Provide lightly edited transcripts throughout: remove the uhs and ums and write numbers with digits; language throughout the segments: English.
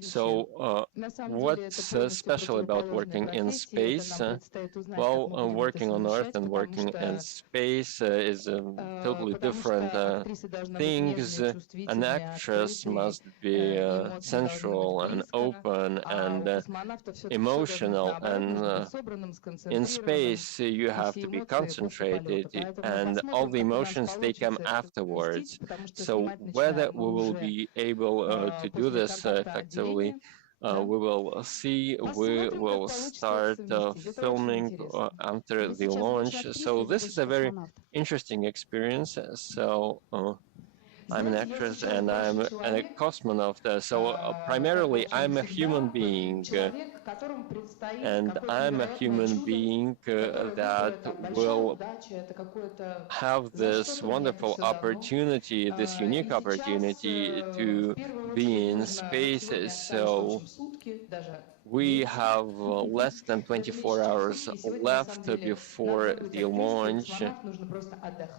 So, what's special about working in space? Working on Earth and working in space is totally different things. An actress must be sensual and open and emotional, and in space you have to be concentrated, and all the emotions, they come afterwards. So whether we will be able to do this effectively, we will see. We will start filming after the launch. So this is a very interesting experience. So I'm an actress and I'm a cosmonaut. So primarily I'm a human being, and I'm a human being that will have this wonderful opportunity, this unique opportunity to be in space. So we have less than 24 hours left before the launch.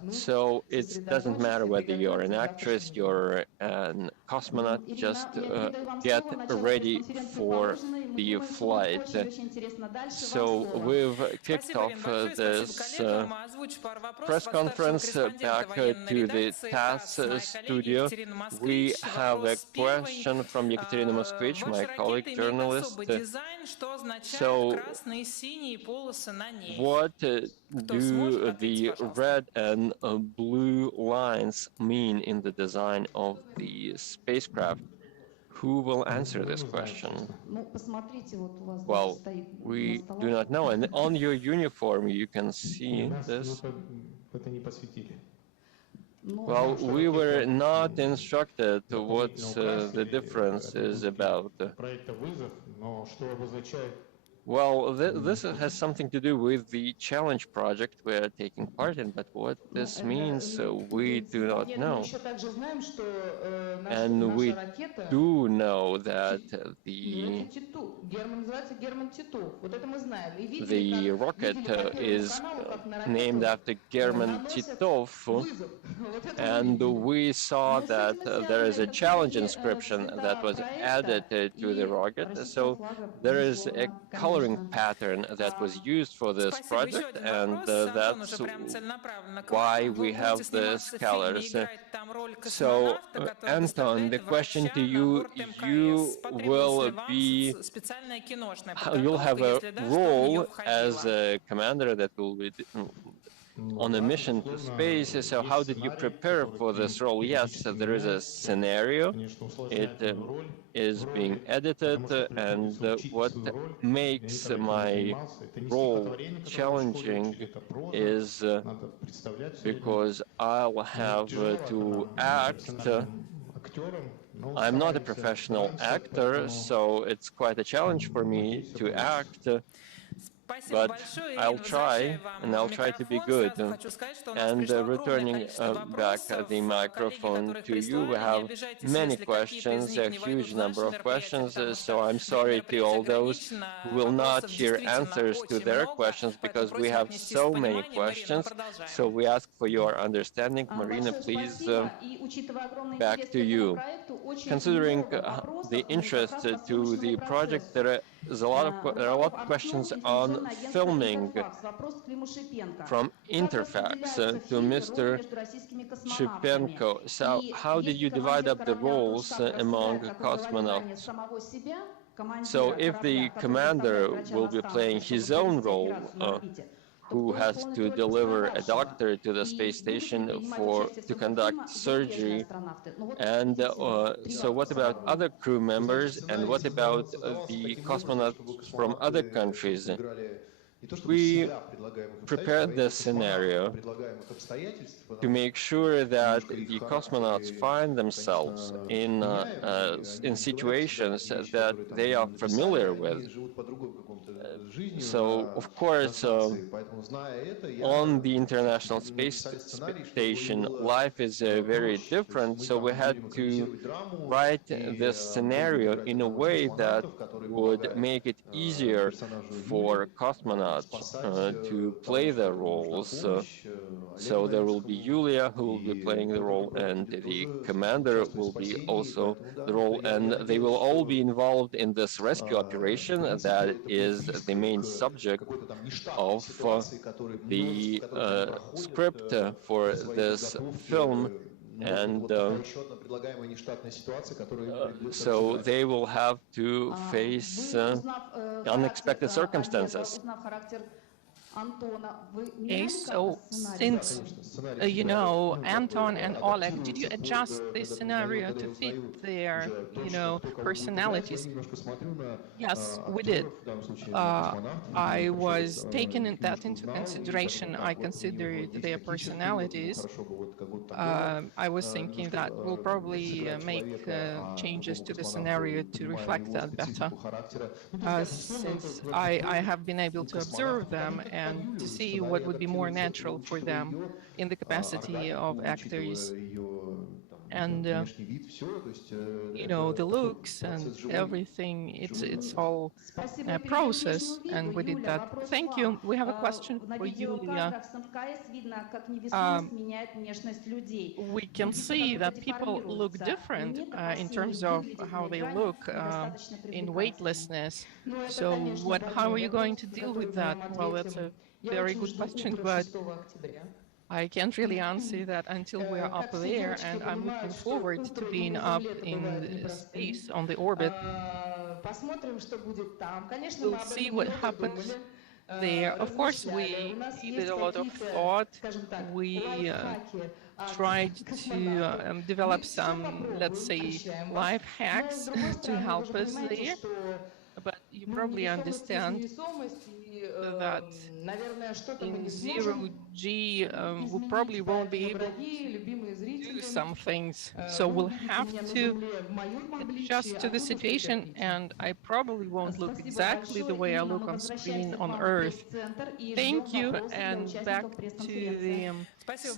So it doesn't matter whether you're an actress, you're a cosmonaut, just get ready for the flight. So we've kicked off this press conference back to the TASS studio. We have a question from Yekaterina Moskvich, my colleague journalist. So what do the red and blue lines mean in the design of the spacecraft? Who will answer this question? Well, we do not know. And on your uniform, you can see this. Well, we were not instructed what the difference is about. Well, this has something to do with the challenge project we are taking part in, but what this means, we do not know. And we do know that the rocket is named after German Titov, and we saw that there is a challenge inscription that was added to the rocket. So there is a coloring pattern that was used for this project, and that's why we have these colors. So, Anton, the question to you, you'll have a role as a commander that will be on a mission to space. So how did you prepare for this role? Yes, there is a scenario. It is being edited, and what makes my role challenging is because I'll have to act. I'm not a professional actor, so it's quite a challenge for me to act. But I'll try, and I'll try to be good. And returning back the microphone to you, we have many questions, a huge number of questions, so I'm sorry to all those who will not hear answers to their questions because we have so many questions. So we ask for your understanding. Marina, please, back to you. Considering the interest to the project, there are a lot of questions on filming from Interfax to Mr. Chipenko. So how did you divide up the roles among cosmonauts? So if the commander will be playing his own role, who has to deliver a doctor to the space station to conduct surgery. And so what about other crew members, and what about the cosmonauts from other countries? We prepared this scenario to make sure that the cosmonauts find themselves in situations that they are familiar with. So, of course, on the International Space Station, life is very different. So we had to write this scenario in a way that would make it easier for cosmonauts to play their roles. So there will be Yulia who will be playing the role, and the commander will be also the role, and they will all be involved in this rescue operation that is the main subject of the script for this film. And so they will have to face unexpected circumstances. Okay, so since you know Anton and Oleg, did you adjust the scenario to fit their, personalities? Yes, we did. I was taking that into consideration. I considered their personalities. I was thinking that we'll probably make changes to the scenario to reflect that better, since I have been able to observe them and to see what would be more natural for them in the capacity of actors. And the looks and everything, it's all a process, and we did that. Thank you. We have a question for Yulia. We can see that people look different in terms of how they look in weightlessness. So how are you going to deal with that? Well, that's a very good question, but I can't really answer that until we're up there, and I'm looking forward to being up in space on the orbit. We'll see what happens there. Of course, we needed a lot of thought. We tried to develop some, let's say, life hacks to help us there. But you probably understand that in zero-G, we probably won't be able to do some things. So we'll have to adjust to the situation, and I probably won't look exactly the way I look on screen on Earth. Thank you, and back to the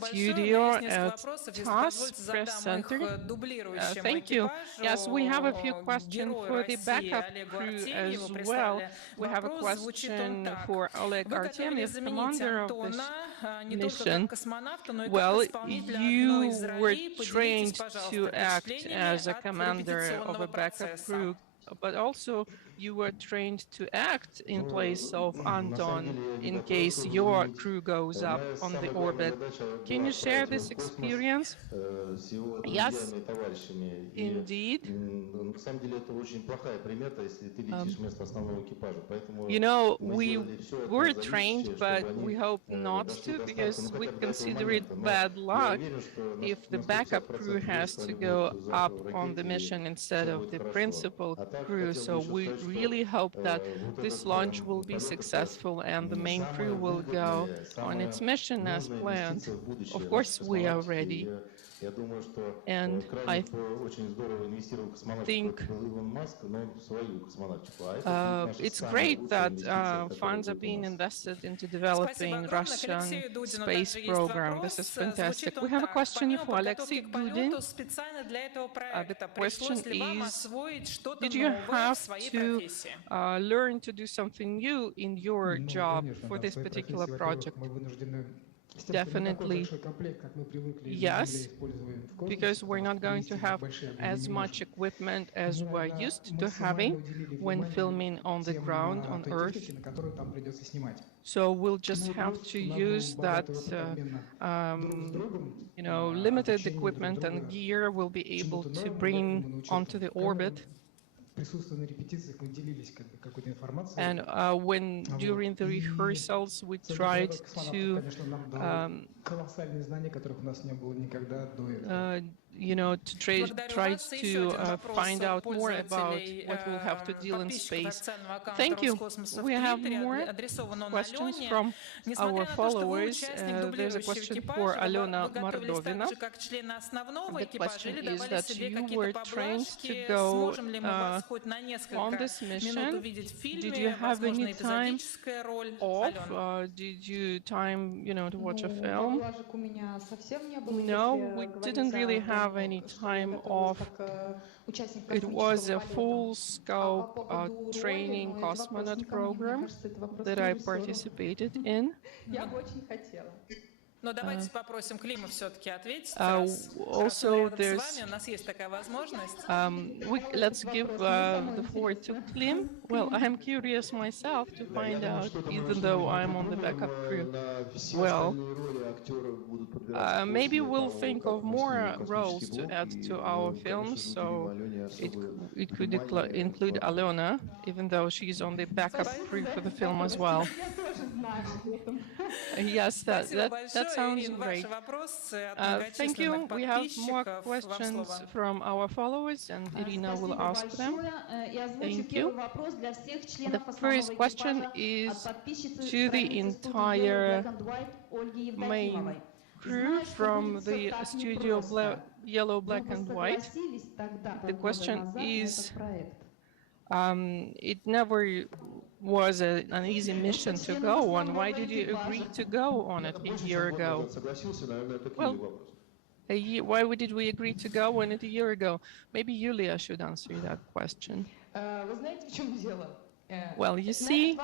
studio at TASS Press Center. Thank you. Yes, we have a few questions for the backup crew as well. We have a question for Oleg Artemyev, commander of this mission. Well, you were trained to act as a commander of a backup crew, but also you were trained to act in place of Anton in case your crew goes up on the orbit. Can you share this experience? Yes, indeed. We were trained, but we hope not to, because we consider it bad luck if the backup crew has to go up on the mission instead of the principal crew. So we really hope that this launch will be successful and the main crew will go on its mission as planned. Of course, we are ready. And I think it's great that funds are being invested into developing Russian space program. This is fantastic. We have a question for Alexei Gudin. The question is, did you have to learn to do something new in your job for this particular project? Definitely yes, because we're not going to have as much equipment as we're used to having when filming on the ground on Earth. So we'll just have to use that limited equipment and gear we'll be able to bring onto the orbit. And when during the rehearsals we tried to to try to find out more about what we'll have to deal in space. Thank you. We have more questions from our followers. There's a question for Alena Mordovina. The question is that you were trained to go on this mission. Did you have any time off? Did you time, to watch a film? No, we didn't really have any time off. It was a full scope training cosmonaut program that I participated in. Also, let's give the floor to Klim. Well, I'm curious myself to find out, even though I'm on the backup crew. Well, maybe we'll think of more roles to add to our films, so it could include Alena, even though she's on the backup crew for the film as well. Yes, that sounds great. Thank you. We have more questions from our followers, and Irina will ask them. Thank you. The first question is to the entire main crew from the studio Yellow, Black and White. The question is, it never was an easy mission to go on. Why did you agree to go on it a year ago? Well, why did we agree to go on it a year ago? Maybe Yulia should answer that question. Well, you see,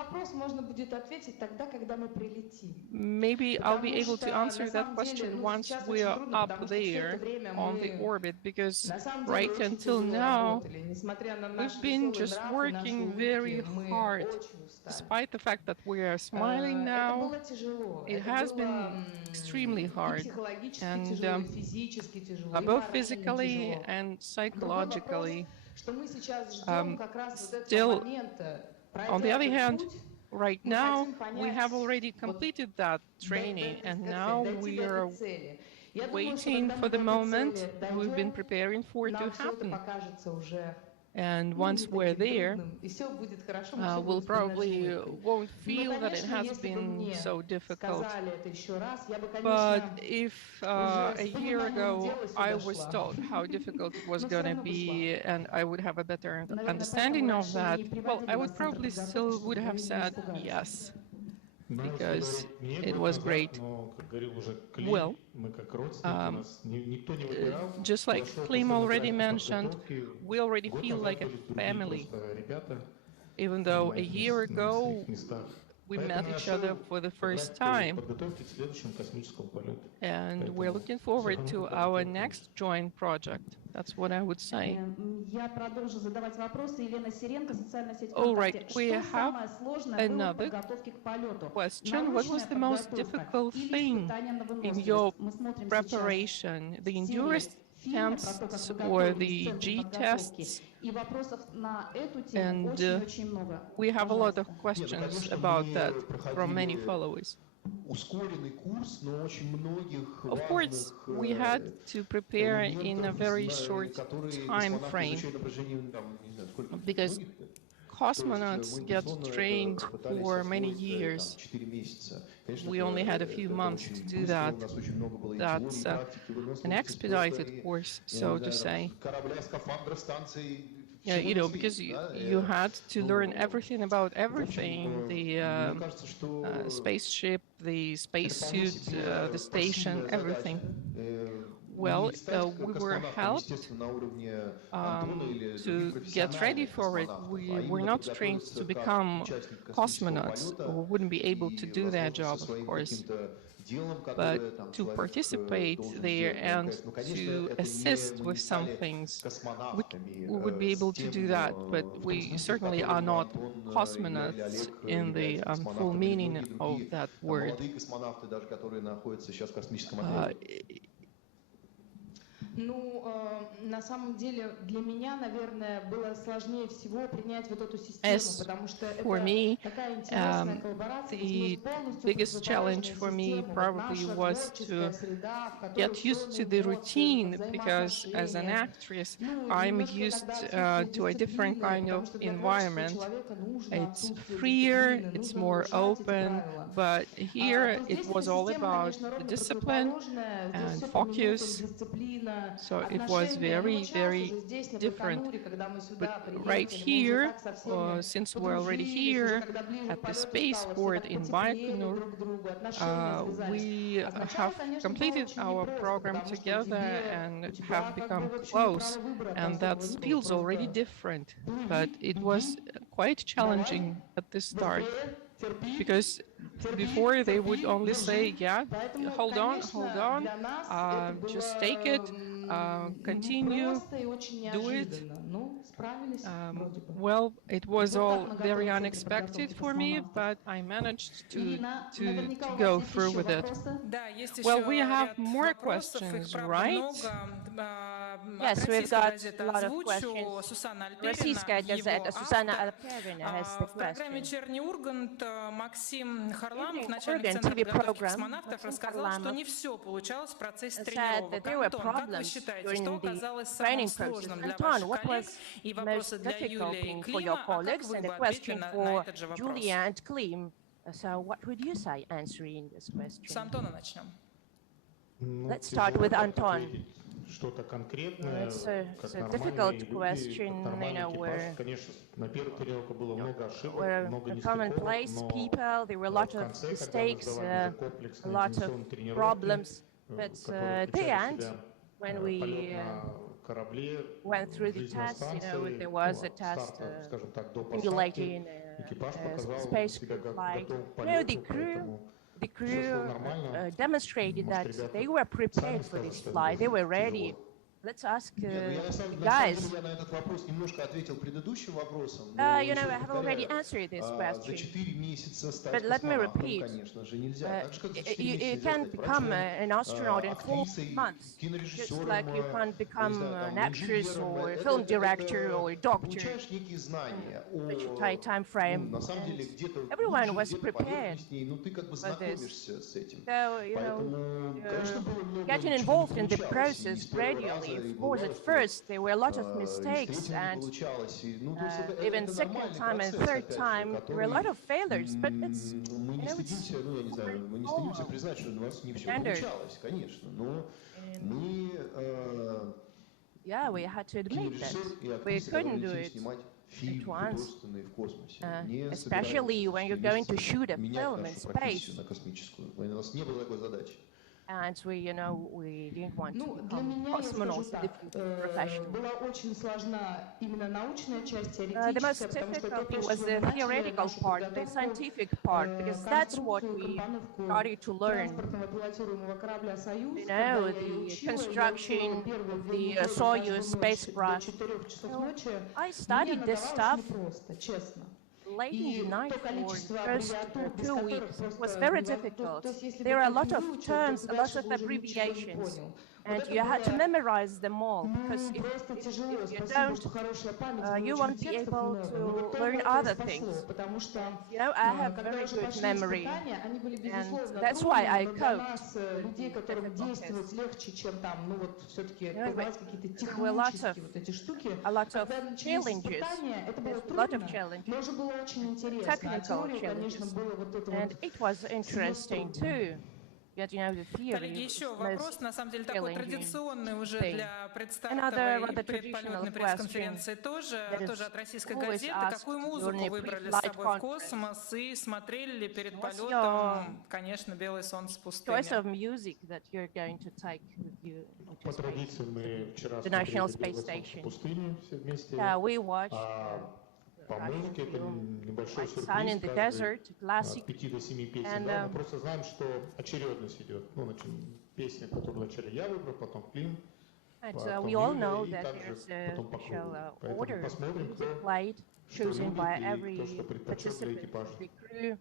maybe I'll be able to answer that question once we are up there on the orbit, because right until now, we've been just working very hard. Despite the fact that we are smiling now, it has been extremely hard, and both physically and psychologically. Still, on the other hand, right now, we have already completed that training, and now we are waiting for the moment we've been preparing for it to happen. And once we're there, we'll probably won't feel that it has been so difficult. But if a year ago I was told how difficult it was going to be and I would have a better understanding of that, well, I would probably still would have said yes, because it was great. Well, just like Klim already mentioned, we already feel like a family. Even though a year ago we met each other for the first time. And we're looking forward to our next joint project. That's what I would say. All right, we have another question. What was the most difficult thing in your preparation? The endurance tests or the G tests? And we have a lot of questions about that from many followers. Of course, we had to prepare in a very short time frame, because cosmonauts get trained for many years. We only had a few months to do that. That's an expedited course, so to say. Because you had to learn everything about everything, the spaceship, the spacesuit, the station, everything. Well, we were helped to get ready for it. We were not trained to become cosmonauts. We wouldn't be able to do that job, of course. But to participate there and to assist with some things, we would be able to do that, but we certainly are not cosmonauts in the full meaning of that word. Ну, на самом деле, для меня, наверное, было сложнее всего принять вот эту систему, потому что это такая интересная коллаборация, ведь мы the biggest challenge for me probably was to get used to the routine, because as an actress, I'm used to a different kind of environment. It's freer, it's more open, but here it was all about the discipline and focus. So it was very, very different. But right here, since we're already here at the spaceport in Baikonur, we have completed our program together and have become close, and that feels already different. But it was quite challenging at the start, because before they would only say, yeah, hold on, just take it, continue, do it. Well, it was all very unexpected for me, but I managed to go through with it. Well, we have more questions, right? Yes, we've got a lot of questions. Российская газета Сусанна Алперина has the question. «Вечерний Ургант» Максим Харламов, Evening начальник Urgan Центра TV подготовки program, космонавтов, рассказал, что не все получалось в процессе said тренировок. that there were Антон, как вы problems считаете, что during the оказалось самым training process. сложным для Anton, ваших what коллег? was И most вопросы для difficult Юлии и for your Клима, а как colleagues? вы And бы a ответили question на for этот же вопрос? Julia and Klim. So what would you say answering this С question? Антона начнем. Let's start with Anton. Что-то конкретное, It's a как difficult нормальные люди, question, как нормальный you know, экипаж. Конечно, на первых тренировках было много ошибок, we're много commonplace нестыковок, people. There were a lot в of конце, когда мы mistakes, сдавали a уже комплексные lot of дистанционные тренировки, problems. But которые at the включали в end, себя when полет we на корабле, went through the жизнь на test, you know, станции, there was a от test старта, скажем так, до посадки, simulating экипаж a показал space себя flight. готов к You know, полету, поэтому the все crew шло нормально. demonstrated that Может, they ребята were prepared сами for скажут, this что это flight. They было were ready. тяжело. Let's ask the на самом guys. деле я на этот вопрос немножко ответил предыдущим вопросом. You know, I have already answered this За question. 4 месяца стать But let me космонавтом, repeat. конечно же, нельзя. Так же, как за 4 You месяца can't нельзя become стать an astronaut in 4 актрисой, months, just кинорежиссером, like you can't не become знаю, an там, actress инженером. or a film director or a Ты doctor получаешь некие знания in such a о, tight time frame. на самом деле, где-то Everyone глубже, was где-то prepared поверхностнее, но ты как бы for this. знакомишься с этим. So, you know, Поэтому, конечно, было много getting чего не involved in the получалось, и не process с первого gradually. раза, и Of course, at бывало, что first there were a lot of и с mistakes, третьего не and получалось. Ну, то есть even это second нормальный time and процесс, third опять же, time there were a lot который of failures. But it's, мы you не know, стыдимся, ну, я не знаю, мы не стыдимся признать, что у нас не все standard. получалось, конечно, но мы yeah, we had to admit that кинорежиссер и we актриса, couldn't которые do летим it снимать фильм at once. художественный в космосе. Не Especially when you're going to shoot a менять film in нашу space. профессию на космическую. У нас не было такой задачи. And we, you know, we didn't want to Ну, для become меня, я скажу cosmonauts in the так, future professionally. была очень сложна именно научная часть, The most теоретическая, потому что то, difficult с was чего the мы начали theoretical нашу part, the подготовку, scientific part, because that's what конструкцию, we компоновку started to learn. транспортного пилотируемого корабля «Союз», You когда know, я ее the учила, я construction учила первые of 2 the недели Soyuz каждую ночь spacecraft. до 4 часов So ночи, I мне studied this она stuff давалась непросто, честно. late in the И night то for количество the first аббревиатур, без 2 которых weeks. It was просто very невозможно. difficult. То есть если There бы are a ты lot не of выучил, то terms, ты a lot дальше of бы уже ничего не abbreviations, понял. and Вот you had to это было memorize them all, because просто тяжело. if you Спасибо, don't, что хорошая память, you вы won't учили be текстов able много. Но вот to только learn это и other спасло, things. потому что You know, I have когда very уже good пошли memory, испытания, они были безусловно and that's why I трудными, но для coped нас, with людей, the которым difficult действовать tests. легче, чем там, ну вот все-таки You know, познавать какие-то there were lots технические of вот эти штуки. a lot of Когда начались challenges. испытания, это было There's a lot of трудно, challenges, но уже было очень интересно. А technical теорию, конечно, challenges, было вот это and вот it was interesting трудно. too. Yet, you know, the Коллеги, theory еще was вопрос, на самом деле такой challenging традиционный уже thing. для Another предстартовой rather и предполетной traditional пресс-конференции question тоже that от российской is always газеты. asked Какую during музыку a выбрали с pre-flight собой в conference. космос и смотрели ли перед What's полетом, конечно, «Белое солнце пустыни»? choice of music that you're going to take with you into По space? традиции мы вчера The National смотрели Space «Белое солнце Station. пустыни» все вместе. We watched По музыке это небольшой like Sun in сюрприз, the каждый Desert, classic. от 5 до 7 песен. And, Да, мы просто знаем, что очередность идет. Ну, значит, песня, которую вначале я выбрал, потом Клим, And потом we all Юля, know и that также there's a потом по special кругу. Поэтому order посмотрим, music кто played, что chosen любит by и every кто что предпочет для participant экипажа. of the crew.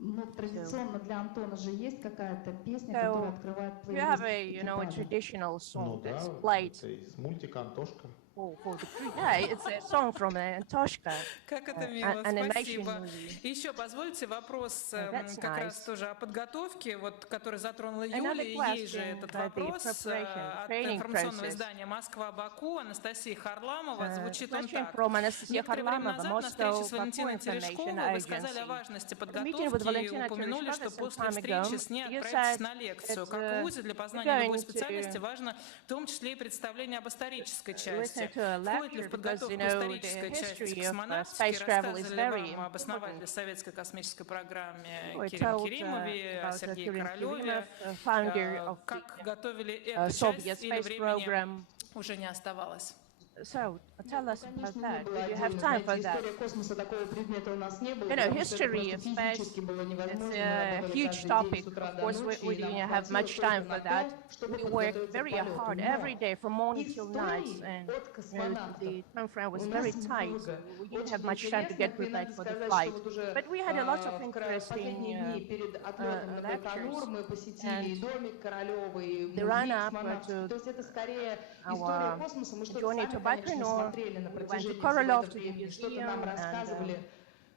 Ну, традиционно для Антона же есть какая-то песня, So, которая открывает you have плейлист a экипажа. traditional Ну song да, that's played это из мультика «Антошка». for the crew. Yeah, it's a song from Antoshka, Как это мило, animation спасибо. movie. Еще позвольте вопрос That's как раз nice. тоже о подготовке, вот, который затронула Another Юлия. Ей же question этот about the вопрос preparation, от training информационного process. издания «Москва-Баку» Анастасии Харламова. Звучит он Question так. from Anastasia Некоторое время Харламова, назад на встрече Moscow с Валентиной Baku Information Терешковой вы сказали о Agency. важности At the meeting with подготовки и Valentina упомянули, что Tereshkova some после time встречи ago, с ней you отправитесь said на лекцию. that Как в ВУЗе для познания going любой to специальности важно в том числе и представление об исторической части. listen to a Входит ли lecture в because, подготовку the историческая часть history of космонавтики? space travel is Рассказывали very вам об important. основателе советской космической программе We Кириме told Керимове, о about Сергее Kirill Королеве. Kerimov, founder of Как the готовили эту Soviet часть или space времени program. уже не оставалось? So, tell us about Конечно, не that. было Do you have отдельно. time for Знаете, that? история космоса такого предмета у нас не было, You know, потому что это history просто of space физически было is невозможно. Мы a работали huge каждый день topic. с утра Of до course, ночи, we и нам didn't have хватило much time только for на то, that. чтобы We worked подготовиться к very полету. hard Но every day from morning till night, истории and от космонавтов the time frame was у very нас tight, много. so we didn't Очень have much time to интересных, get и prepared надо for the сказать, flight. что вот уже But we had a lot of в interesting последние дни перед отлетом на Байконур мы посетили и домик Королевой, и the музей run-up космонавтики. to То есть это скорее история our космоса. Мы что-то journey сами, to конечно, Байконур. смотрели на We went to протяжении всего Korolev этого to the времени, что-то нам museum, and рассказывали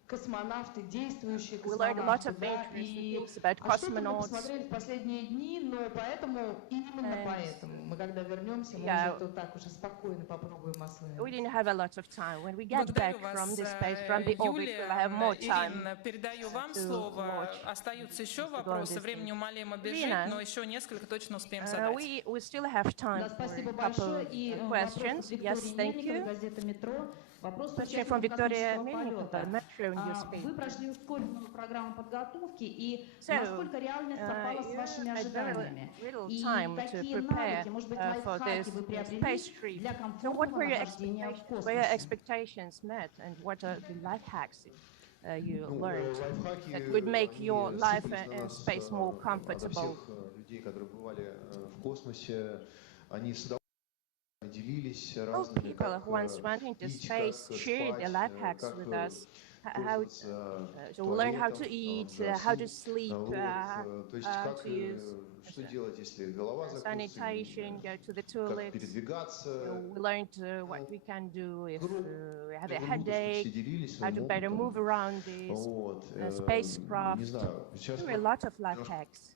космонавты, действующие we learned a lot космонавты, of да, interesting и things about что-то мы cosmonauts. посмотрели в последние дни, но поэтому, именно And поэтому, мы когда вернемся, мы yeah, уже то так уже спокойно попробуем we освоить. didn't have a lot of time. When we get Благодарю back from вас, the space, from the orbit, we'll have more time Ирина, передаю вам to слово. watch, Остаются еще to go on вопросы, these времени things. умолимо бежит, Irina, но еще несколько точно успеем задать. we still have time Да, for спасибо a couple большое. of И вопрос от questions. Виктории Yes, thank Мельниковой, you. газета «Метро». Вопрос по Question from участникам Victoria космического Melnikova, полета. Metro Вы newspaper. прошли ускоренную программу подготовки, и So, насколько реальность совпала с вашими you had ожиданиями? very little И time to какие prepare навыки, может быть, for лайфхаки this вы приобрели space trip. для So what комфортного were your нахождения в expectations? Were your космосе? expectations met, and what are the life hacks you Ну, learned лайфхаки, that would make они your life сыпались на in нас, space more ото comfortable? всех людей, которые бывали в космосе, они с удовольствием делились All разными, people как who once went into пить, space как shared their life спать, hacks как with us. How пользоваться to learn how to туалетом eat, в жару. how to sleep, Вот, то есть как, to use что делать, если голова закрутится, sanitation, go to the как toilets. передвигаться. We learned what we can do if we have a Все headache, делились how to своим better опытом. move around this Вот, spacecraft. не знаю, сейчас There were a lot of life hacks.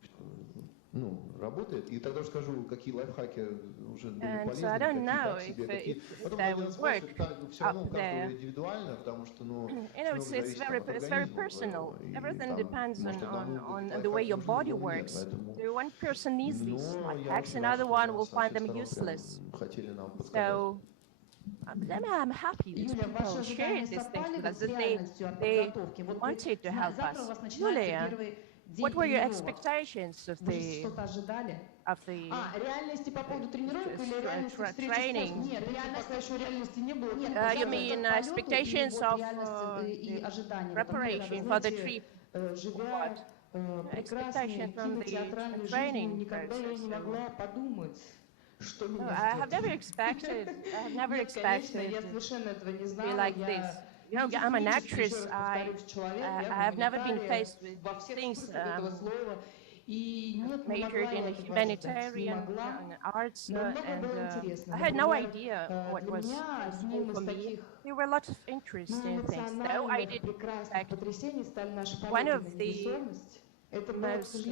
ну, работает. И тогда скажу, какие лайфхаки уже были And полезны, so I don't какие know так себе, if какие. Потом they надо would спрашивать, work как все равно у up каждого there. индивидуально, потому что, ну, You know, очень много it's зависит там от very организма personal. твоего, и Everything там, depends может, одному on лайфхаки the way your нужны, body другому нет, works. поэтому. So one person needs these Но life я hacks, очень рад, another что one нас will со find всех them сторон useless. прям хотели нам подсказать. So I'm happy that Юля, ваши people ожидания shared these things совпали with вот us, с that реальностью от they подготовки? Вот wanted to help завтра у us. вас начинается Julia, первый день what were your тренировок. expectations of Вы the что-то ожидали? реальности по поводу тренировок или реальности встречи с космосом? Нет, реальности, еще реальности не было. Нет, you mean expectations of и ожидания. preparation for the trip? Живя прекрасной кинотеатральной жизнью, никогда я не могла подумать, что меня ждет. I have never expected Нет, конечно, я совершенно этого не знала. like this. You know, I'm an actress. I have never been faced with things majored in humanitarian and arts, and I had no idea what was for me. There were a lot of interesting things, though I did expect one of the most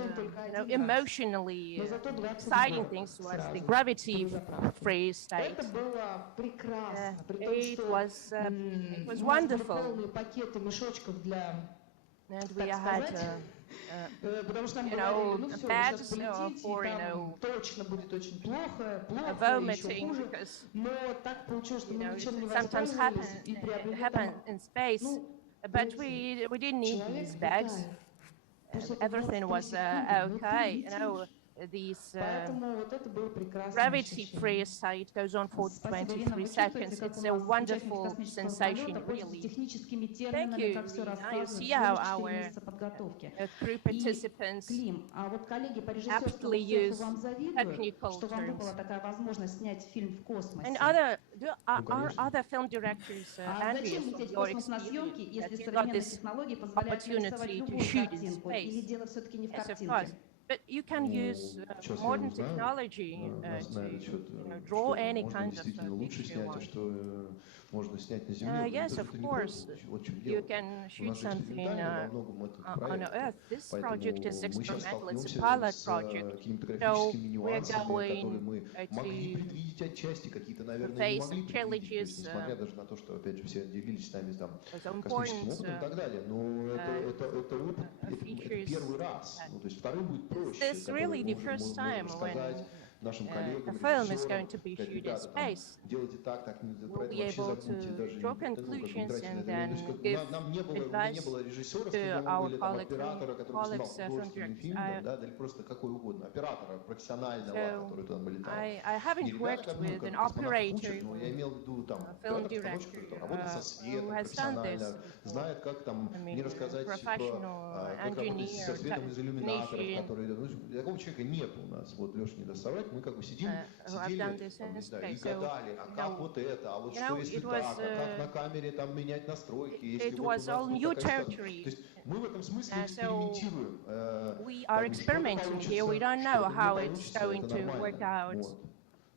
emotionally exciting things was the gravity-free state. It was wonderful. And we had bags for vomiting, because sometimes happen in space, but we didn't need these bags. Everything was okay. these gravity-free site goes on for 23 seconds. It's a wonderful sensation, really. Thank you, Irina. You see how our crew participants aptly use technical terms. And are other film directors envious of your experience that you got this opportunity to shoot in space? Yes, of course. But you can use modern technology to draw any kind of picture you want. Yes, of course. You can shoot something on Earth. This project is experimental. It's a pilot project. So we're going to face challenges so important features. This is really the first time when a film is going to be shot in space. We'll be able to draw conclusions and then give advice to our colleagues, film directors. I haven't worked with an operator, a film director who has done this before. I mean, a professional engineer, technician. Who have done this in space. So, it was all new territory. So we are experimenting here. We don't know how it's going to work out.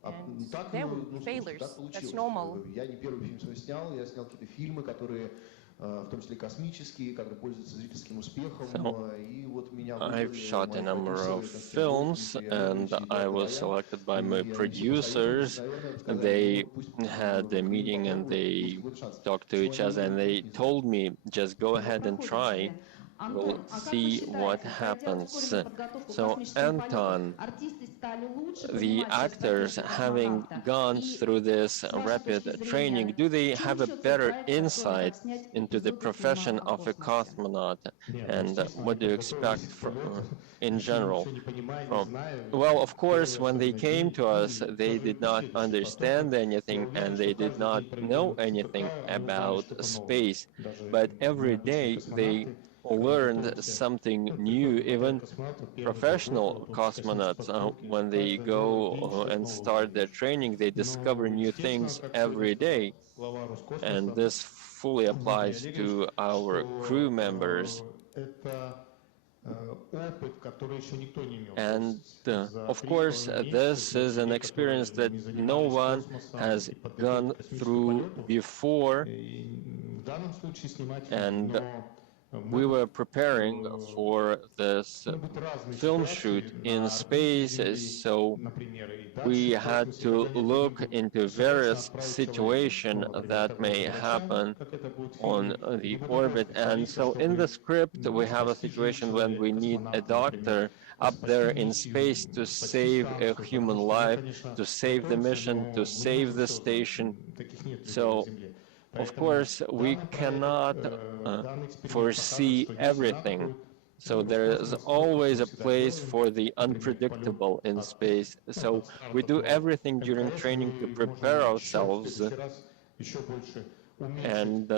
And there will be failures. That's normal. So, I've shot a number of films, and I was selected by my producers. They had a meeting and they talked to each other, and they told me, just go ahead and try. We'll see what happens. So Anton, the actors, having gone through this rapid training, do they have a better insight into the profession of a cosmonaut? And what do you expect in general? Well, of course, when they came to us, they did not understand anything and they did not know anything about space. But every day they learned something new. Even professional cosmonauts, when they go and start their training, they discover new things every day. And this fully applies to our crew members. And of course, this is an experience that no one has gone through before. And we were preparing for this film shoot in space, so we had to look into various situations that may happen on the orbit. And so in the script, we have a situation when we need a doctor up there in space to save a human life, to save the mission, to save the station. So of course, we cannot foresee everything. So there is always a place for the unpredictable in space. So we do everything during training to prepare ourselves. And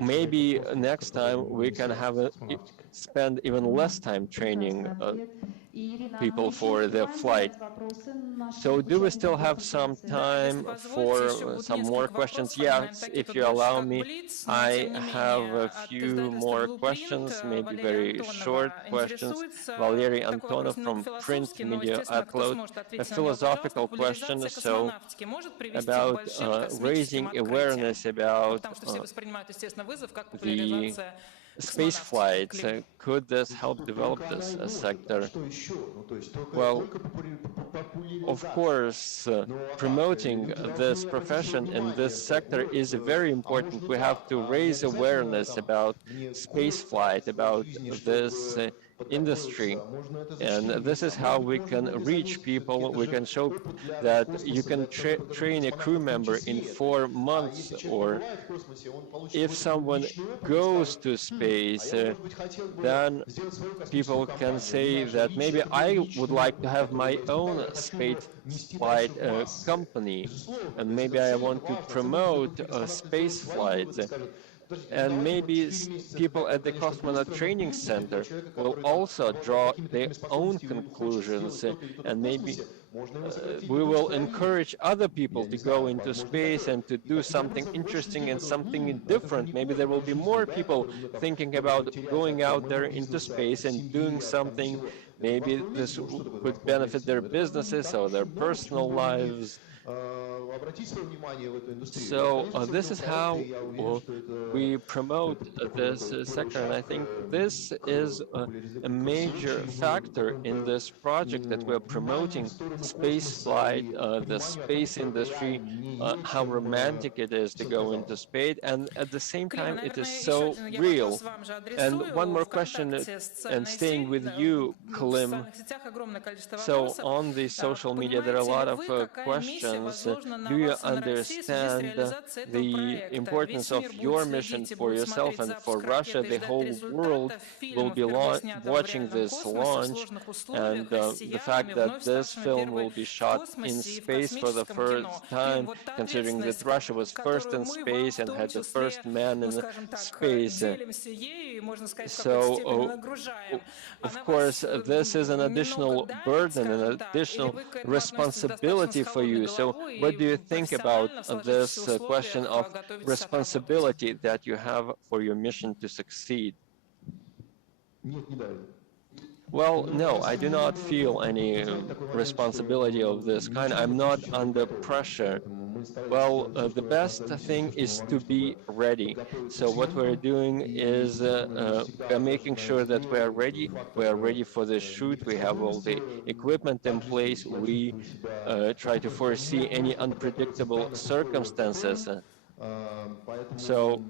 maybe next time we can spend even less time training people for the flight. So do we still have some time for some more questions? Yes, if you allow me, I have a few more questions, maybe very short questions. Valery Antonov from Print Media Upload, a philosophical question, so about raising awareness about the space flights. Could this help develop this sector? Well, of course, promoting this profession in this sector is very important. We have to raise awareness about space flight, about this industry. And this is how we can reach people. We can show that you can train a crew member in 4 months, or if someone goes to space, then people can say that maybe I would like to have my own space flight company, and maybe I want to promote space flights. And maybe people at the Cosmonaut Training Center will also draw their own conclusions, and maybe we will encourage other people to go into space and to do something interesting and something different. Maybe there will be more people thinking about going out there into space and doing something. Maybe this could benefit their businesses or their personal lives. So this is how we promote this sector, and I think this is a major factor in this project, that we're promoting space flight, the space industry, how romantic it is to go into space, and at the same time it is so real. And one more question, and staying with you, Klim. So on the social media there are a lot of questions. Do you understand the importance of your mission for yourself and for Russia? The whole world will be watching this launch, and the fact that this film will be shot in space for the first time, considering that Russia was first in space and had the first man in space. So, of course, this is an additional burden, an additional responsibility for you. So what do you think about this question of responsibility that you have for your mission to succeed? Well, no, I do not feel any responsibility of this kind. I'm not under pressure. Well, the best thing is to be ready. So what we're doing is we're making sure that we are ready. We are ready for the shoot. We have all the equipment in place. We try to foresee any unpredictable circumstances. So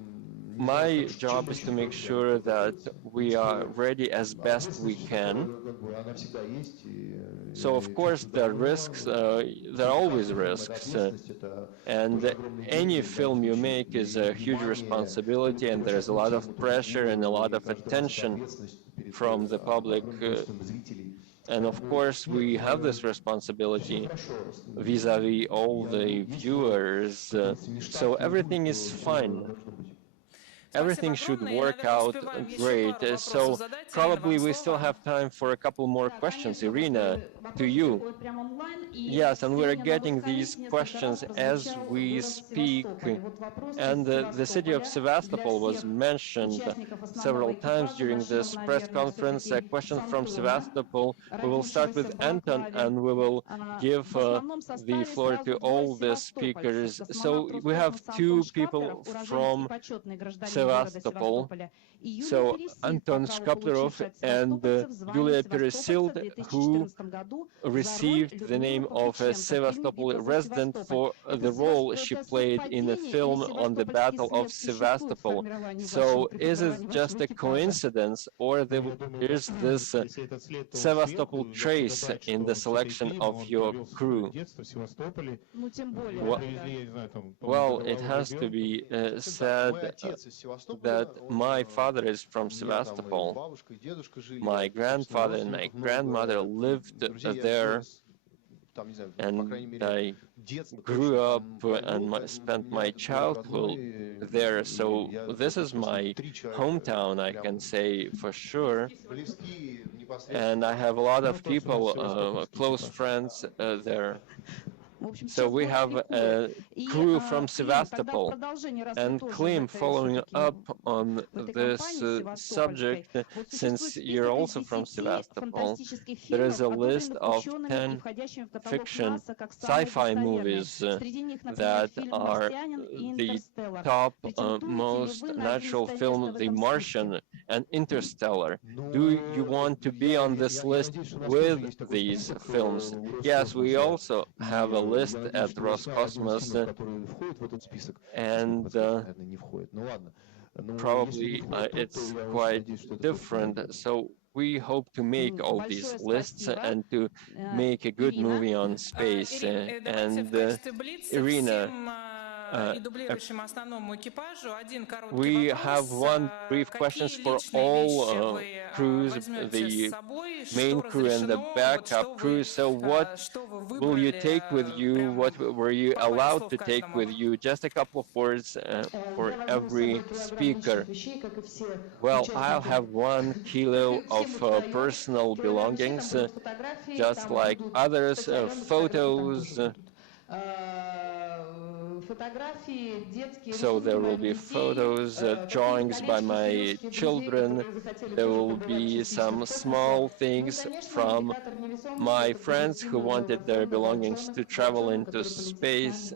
my job is to make sure that we are ready as best we can. So of course there are risks, there are always risks, and any film you make is a huge responsibility, and there's a lot of pressure and a lot of attention from the public. And of course we have this responsibility vis-a-vis all the viewers, so everything is fine. Everything should work out great. So probably we still have time for a couple more questions. Irina, to you. Yes, and we're getting these questions as we speak. And the city of Sevastopol was mentioned several times during this press conference. A question from Sevastopol. We will start with Anton, and we will give the floor to all the speakers. So we have 2 people from Sevastopol. So Anton Shkaplerov and Yulia Peresild, who received the name of a Sevastopol resident for the role she played in a film on the Battle of Sevastopol. So is it just a coincidence, or is this Sevastopol trace in the selection of your crew? Well, it has to be said that my father is from Sevastopol. My grandfather and my grandmother lived there, and I grew up and spent my childhood there. So this is my hometown, I can say for sure. And I have a lot of people, close friends there. So we have a crew from Sevastopol. And Klim, following up on this subject, since you're also from Sevastopol, there is a list of 10 fiction sci-fi movies that are the top most natural film, The Martian and Interstellar. Do you want to be on this list with these films? Yes, we also have a list at Roscosmos, and probably it's quite different. So we hope to make all these lists and to make a good movie on space. Irina, we have one brief questions for all crews, the main crew and the backup crew. So what will you take with you? What were you allowed to take with you? Just a couple of words for every speaker. Well, I'll have 1 kilo of personal belongings, just like others, photos. So there will be photos, drawings by my children. There will be some small things from my friends who wanted their belongings to travel into space.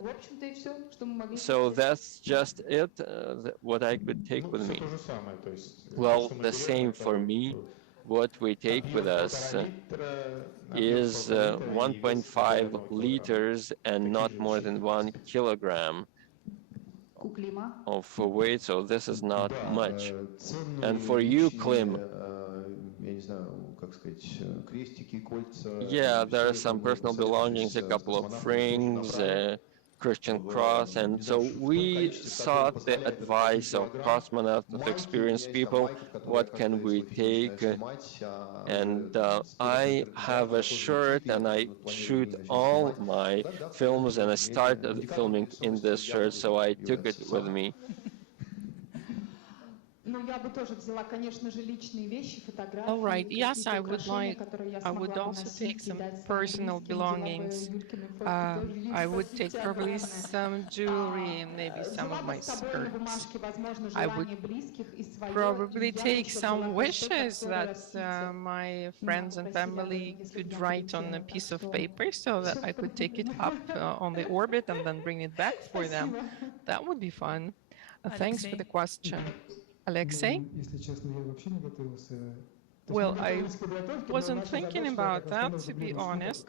So that's just it, what I could take with me. Well, the same for me. What we take with us is 1.5 liters and not more than 1 kilogram of weight, so this is not much. And for you, Klim, yeah, there are some personal belongings, a couple of rings, Christian cross, and so we sought the advice of cosmonauts, of experienced people, what can we take, and I have a shirt and I shoot all my films and I started filming in this shirt, so I took it with me. All right. Yes, I would also take some personal belongings. I would take probably some jewelry and maybe some of my skirts. I would probably take some wishes that my friends and family could write on a piece of paper so that I could take it up on the orbit and then bring it back for them. That would be fun. Thanks for the question. Alexei? Well, I wasn't thinking about that, to be honest.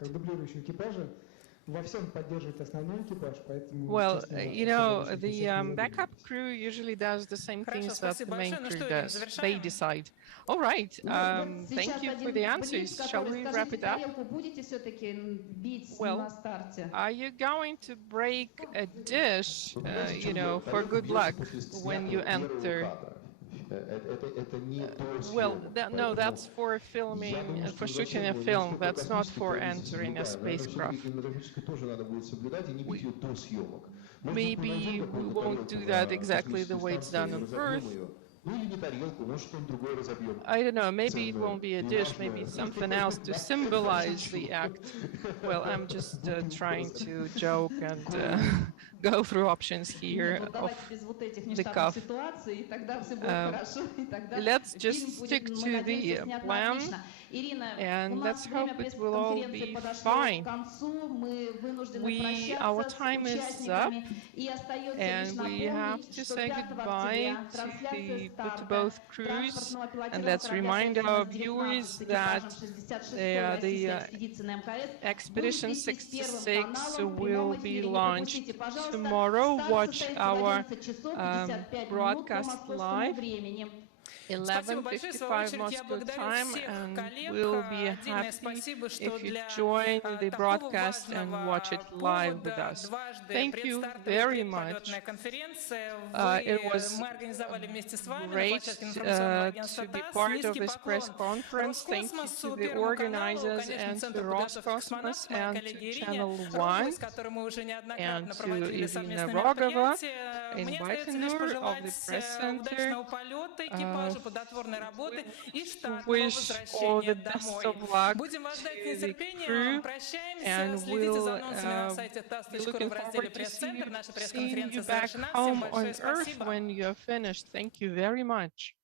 Well, you know, the backup crew usually does the same things that the main crew does. They decide. All right, thank you for the answers. Shall we wrap it up? Well, are you going to break a dish, you know, for good luck when you enter? Well, no, that's for filming, for shooting a film. That's not for entering a spacecraft. Maybe we won't do that exactly the way it's done on Earth. I don't know, maybe it won't be a dish, maybe something else to symbolize the act. Well, I'm just trying to joke and go through options here of the cuff. Let's just stick to the plan and let's hope it will all be fine. Our time is up and we have to say goodbye to both crews, and let's remind our viewers that the Expedition 66 will be launched tomorrow. Watch our broadcast live. 11:55 Moscow time, and we'll be happy if you join the broadcast and watch it live with us. Thank you very much. It was great to be part of this press conference. Thank you to the organizers and to Roscosmos and to Channel 1 and to Irina Rogova in Baikonur of the Press Center. Wish all the best of luck to the crew, and we'll be looking forward to seeing you back home on Earth when you're finished. Thank you very much.